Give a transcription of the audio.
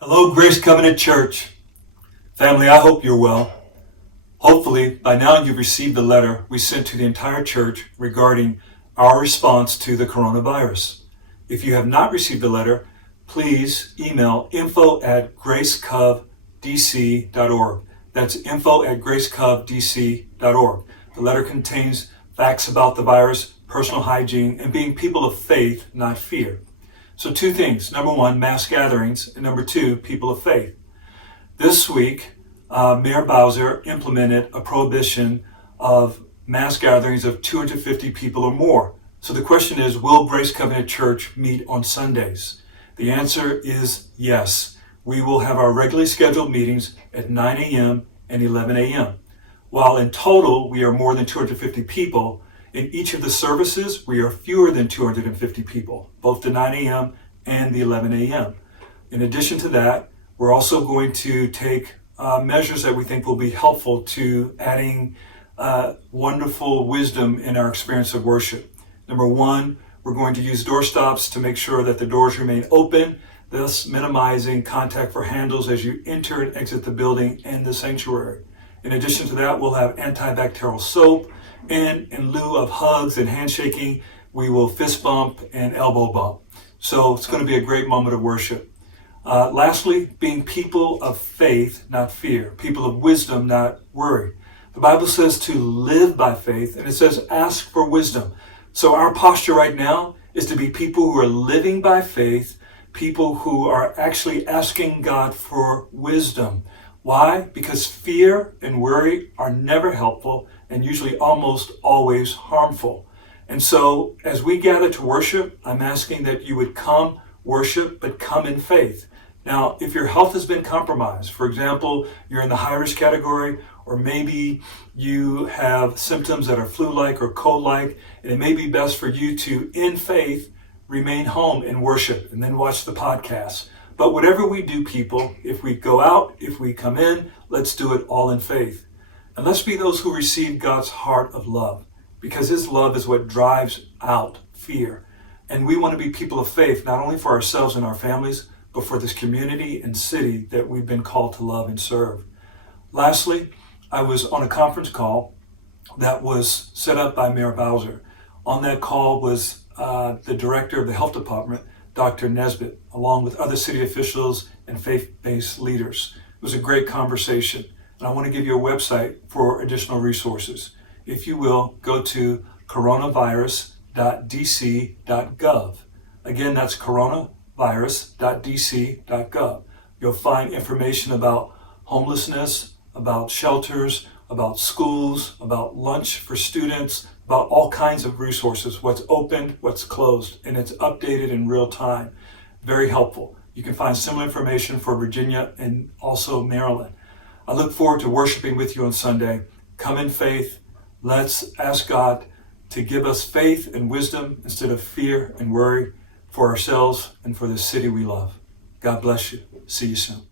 Hello, Grace Covenant Church. Family, I hope you're well. Hopefully, by now you've received the letter we sent to the entire church regarding our response to the coronavirus. If you have not received the letter, please email info@gracecovdc.org. That's info@gracecovdc.org. The letter contains facts about the virus, personal hygiene, and being people of faith, not fear. So two things. Number one, mass gatherings, and number two, people of faith. This week, Mayor Bowser implemented a prohibition of mass gatherings of 250 people or more. So the question is, will Grace Covenant Church meet on Sundays? The answer is yes. We will have our regularly scheduled meetings at 9 a.m. and 11 a.m. While in total, we are more than 250 people, in each of the services, we are fewer than 250 people, both the 9 a.m. and the 11 a.m. In addition to that, we're also going to take measures that we think will be helpful to adding wonderful wisdom in our experience of worship. Number one, we're going to use door stops to make sure that the doors remain open, thus minimizing contact for handles as you enter and exit the building and the sanctuary. In addition to that, we'll have antibacterial soap, and in lieu of hugs and handshaking, we will fist bump and elbow bump. So it's going to be a great moment of worship. Lastly, being people of faith, not fear. People of wisdom, not worry. The Bible says to live by faith, and it says ask for wisdom. So our posture right now is to be people who are living by faith, people who are actually asking God for wisdom. Why? Because fear and worry are never helpful and usually almost always harmful. And so as we gather to worship, I'm asking that you would come worship, but come in faith. Now, if your health has been compromised, for example, you're in the high risk category, or maybe you have symptoms that are flu-like or cold-like, and it may be best for you to, in faith, remain home and worship and then watch the podcast. But whatever we do, people, if we go out, if we come in, let's do it all in faith. And let's be those who receive God's heart of love, because his love is what drives out fear. And we want to be people of faith, not only for ourselves and our families, but for this community and city that we've been called to love and serve. Lastly, I was on a conference call that was set up by Mayor Bowser. On that call was the director of the health department, Dr. Nesbitt, along with other city officials and faith-based leaders. It was a great conversation, and I want to give you a website for additional resources. If you will, go to coronavirus.dc.gov. Again, that's coronavirus.dc.gov. You'll find information about homelessness, about shelters, about schools, about lunch for students, about all kinds of resources, what's open, what's closed, and it's updated in real time. Very helpful. You can find similar information for Virginia and also Maryland. I look forward to worshiping with you on Sunday. Come in faith. Let's ask God to give us faith and wisdom instead of fear and worry for ourselves and for the city we love. God bless you. See you soon.